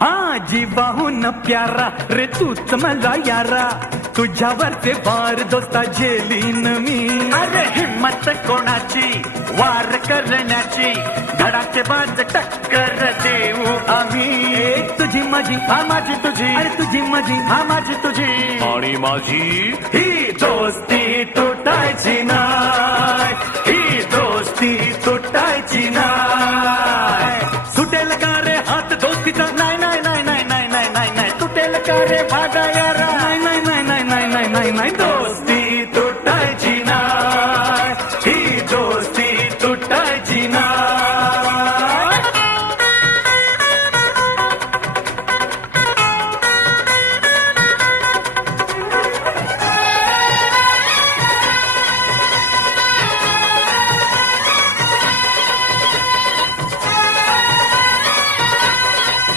जीवाहून प्यारा रे तूच मला यारा, तुझ्यावरचे वार दोस्ता झेलीन मी. अरे हिम्मत कोणाची वार करण्याची, धडाके बाज टक्कर देऊ आम्ही. तुझी माझी हा माझी तुझी, अरे तुझी माझी हा माझी तुझी, आणि माझी ही दोस्ती तुटायची नाय, ही दोस्ती तुटायची नाय. सुटेल का रे हात दोस्तीचा नाही